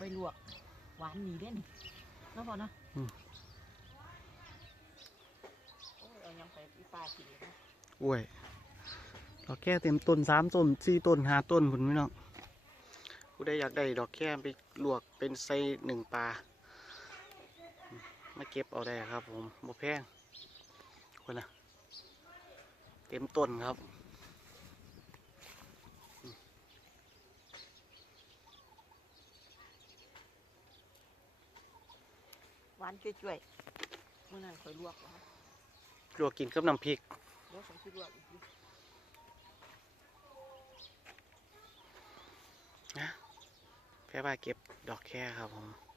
อย่าไปลวก หวานดีเด่นเนาะพอเนาะอืม โอ้ยเอายังไปอีปลากินเลยนะอ้วยดอกแค่เต็มต้นสามต้นสี่ต้นห้าต้นคุณพี่น้องผู้ใดอยากได้ดอกแค่ไปลวกเป็นไส้หนึ่งปลามาเก็บเอาได้ครับผมบ่แพงคนละเต็มต้นครับานจ่วยๆเมื่อนั้นคอยลวกแล้วลวกกินกับน้ำพริกเดี๋ยวผมสิลวกอีกทีแพ่ว่าเก็บดอกแค่ครับผม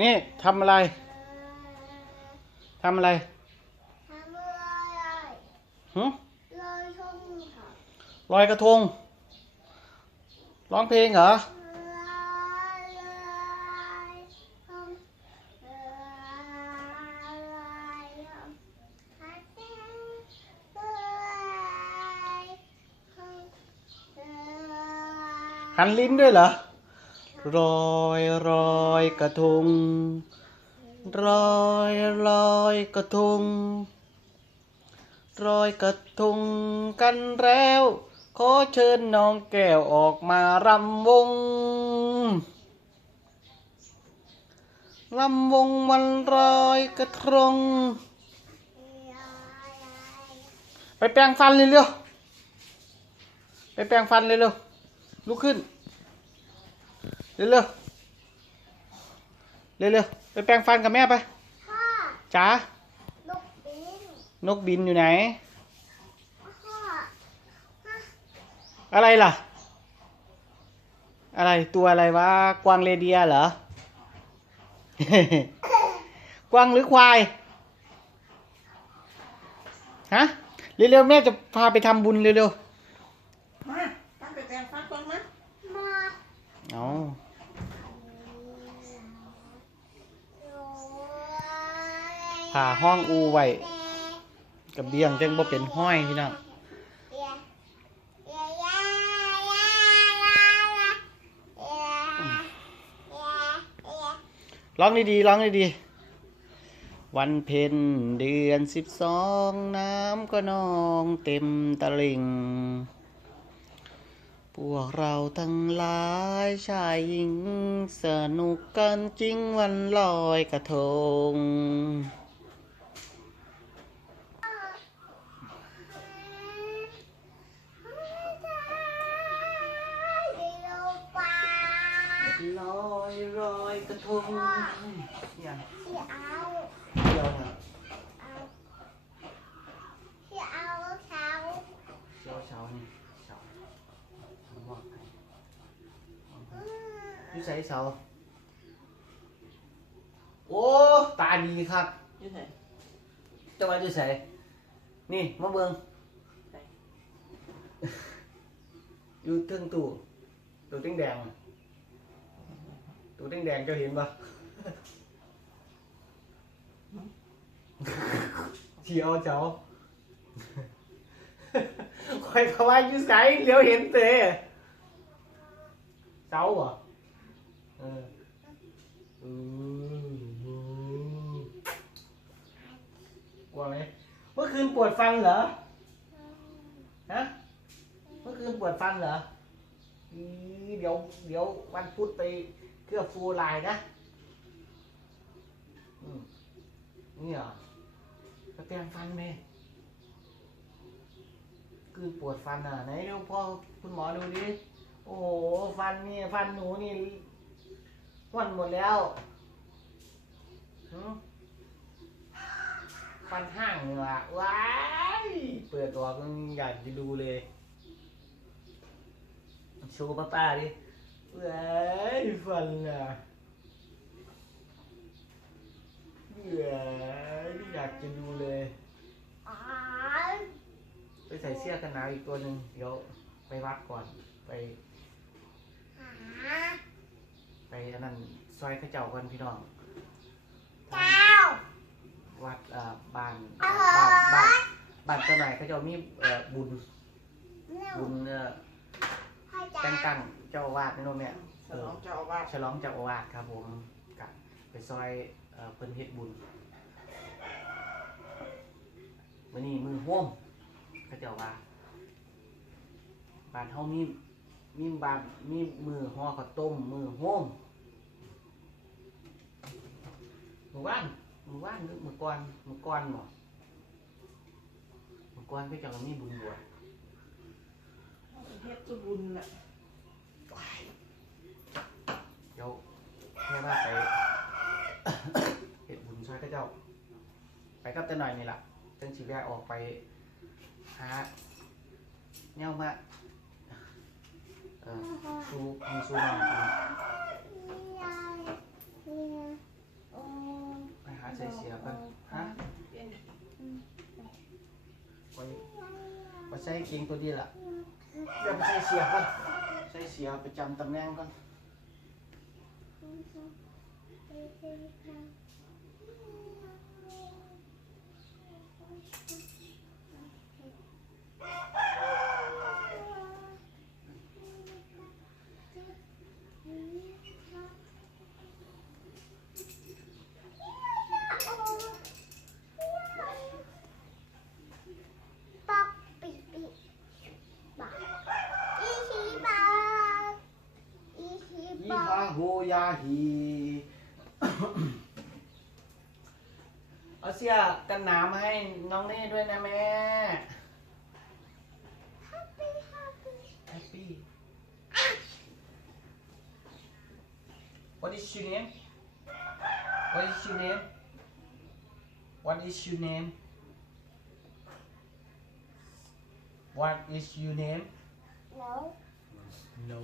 นี่ทำอะไรทำอะไรทำอะไรหึลอยชมค่ะลอยกระทง ร้องเพลงเหรอลอยลอยชมลอยลอยชมฮัตเต้ลอยชมลอยหันลิ้นด้วยเหรอ รอยรอยกระทง รอยรอยกระทง รอยกระทงกันแล้ว ขอเชิญน้องแก้วออกมารำวงรำวงวันรอยกระทง ไปแปรงฟันเลยเร็วไปแปรงฟันเลยเร็วลุกขึ้น เร็วๆเร็วๆไปแปรงฟันกับแม่ไปพ่อจ๋าลูกปิ้งนกบินอยู่ไหน พ่ออะไรล่ะ อะไรตัวอะไรวะกวางเรเดียเหรอ กวางหรือควายฮะเร็วๆแม่จะพาไปทำบุญเร็วมาตั้งแต่แปลงฟันก่อนนะ มา ๆ เอา โอ้ย ผ่าห้องอูไว้กับเบียงจังบ่เป็นห้อยพี่น้องร้องดีๆร้องดีๆวันเพ็ญเดือนสิบสองน้ำก็นองเต็มตลิ่งพวกเราทั้งหลายชายหญิง สนุกกันจริงวันลอยกระทง เช้าเช้าบอกให้อยู่ใส่เสาโอ้ตาดีครับอยู่ไหนจะมาอยู่ใส่นี่มาเบิ่งไหนอยู่เทิงตู้ตู้แดงแดงๆอะตู้งแดงเจ้าเห็นปะเชียวเจ้า คอยเขาว่าอยู่ใสเลี้ยวเห็นเตะเจ้าเหรอเอออืมกลัวไหมเมื่อคืนปวดฟันเหรอฮะเมื่อคืนปวดฟันเหรออีเดี๋ยวเดี๋ยววันพุธไปเคลือบฟูลายนะนี่เหรอไปแปรงฟันไหม คืนปวดฟันอะไหนเดี๋ยวพ่อคุณหมอดูดิโอ้โหฟันนี่ฟันหนูนี่ห้วนหมดแล้วฟันห้างเลยว่ะว้ายเปิดตัวก็อยากจะดูเลยโชว์ป้าป้าดิเว้ยฟันอะเว้ยอยากจะดูเลย ไปใส่เสื้อกันหนาวอีกตัวหนึ่งเดี๋ยวไปวัดก่อนไปหาไปอันนั้นซอยเข้าเจ้ากันพี่น้องเจ้าวัดเอ่อบ้านอ๋อบ้านบ้านบ้านเจ้าไหนเขาเจ้ามีเอ่อบุญเร็วบุญเอ่อพ่อจ๋าแต่งตั้งเจ้าอาวาสนี่เนาะแม่ฉลองเจ้าอาวาสฉลองเจ้าอาวาสครับผมกับไปซอยเอ่อเพิ่นเฮ็ดบุญมื้อนี้มือห่วม เขาเจ้าว่าบ้านเฮามีมีบ้านมีมือห่อข้าวต้ม มือห่มมื้อวานมื้อวานหรือมื้อก่อนมื้อก่อนบ่มื้อก่อนเขาเจ้าก็มีบุญบวชเฮ็ดตุบุญน่ะเดี๋ยวแค่ว่าไปเฮ็ดบุญช่วยเขาเจ้า ไปกับแต่หน่อยนี่ล่ะจังสิแวะออกไป หาแนวมาเออสู้มีสู้น้องกินยาไปหาใส่เสียกันฮะไปไปใส่เกงตัวดีล่ะเดี๋ยวไปใส่เสียก่อนใส่เสียไปจำตำแหน่งก่อนปั าโฮยาฮี เอาเสียกันหนาวมาให้น้องเน่ด้วยนะแม่ happy happy Happy What is your name What is your name What is your name What is your name no No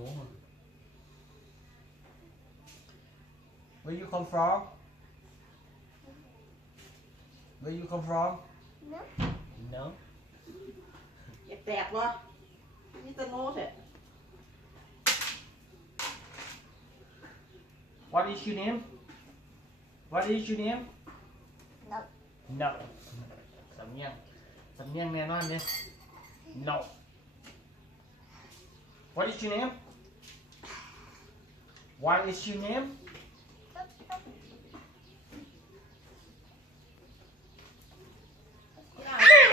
Where you come from Where you come from no No อย่าแตกวะนี่ตะโน้ตแหละ What is your name What is your name no No สำเนียงสำเนียงแน่นอนเลย No What is your name What is your name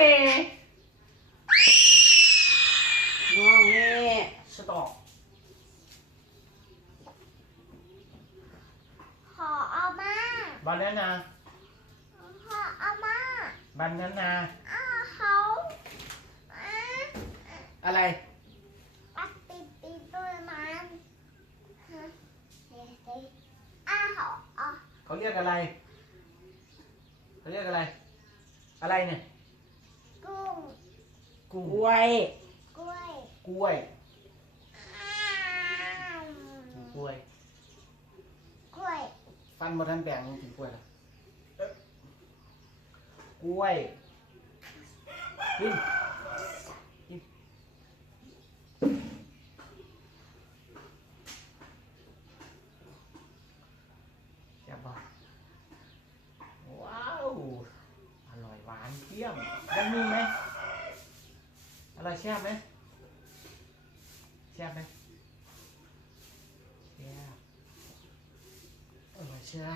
น้องแม่ Stop ขอเอามา Banana ขอเอามา Banana อ้าเขาอ้าอะไรปักปิปิด้วยมันฮะเดี๋ยวสิอ้าเขาอะเขาเรียกอะไรเขาเรียกอะไร อะไรเนี่ยกุ้ง กุ้งกล้วย กล้วยกล้วยอ้ามกล้วย กล้วยฟันบนทันแบ่งกินกล้วยเหรอเอ๊ะกล้วยกินกินแซ่บบ่ว้าว อร่อยหวานเยี่ยมยังมีไหมอ ร่อยแซ่บไหมแซ่บไหมแซ่บอร่อยเชื่อ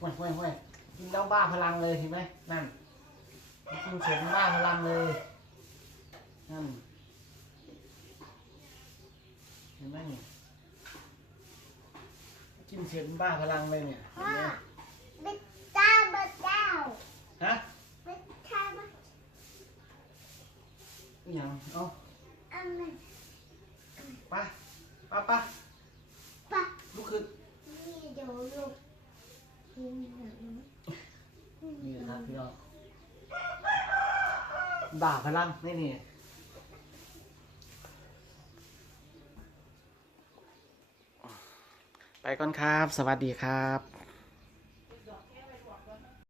ห่วยห่วยห่วยกินแล้วบ้าพลังเลยเห็นไหมนั่นกินเสร็จบ้าพลังเลยนั่นเห็นไหมกินเสร็จบ้าพลังเลยเนี่ยเห็นไหม บิดเจ้าบิดเจ้า ฮะ บิดเจ้าบิด อห ย่างเอาอันนั้นไปไปไปปะลุกขึ้นนี่เดี๋ยวลูกกินหนังนี่นะครับพี่น้องบ้าพลังนี่นี่ไปก่อนครับ สวัสดีครับ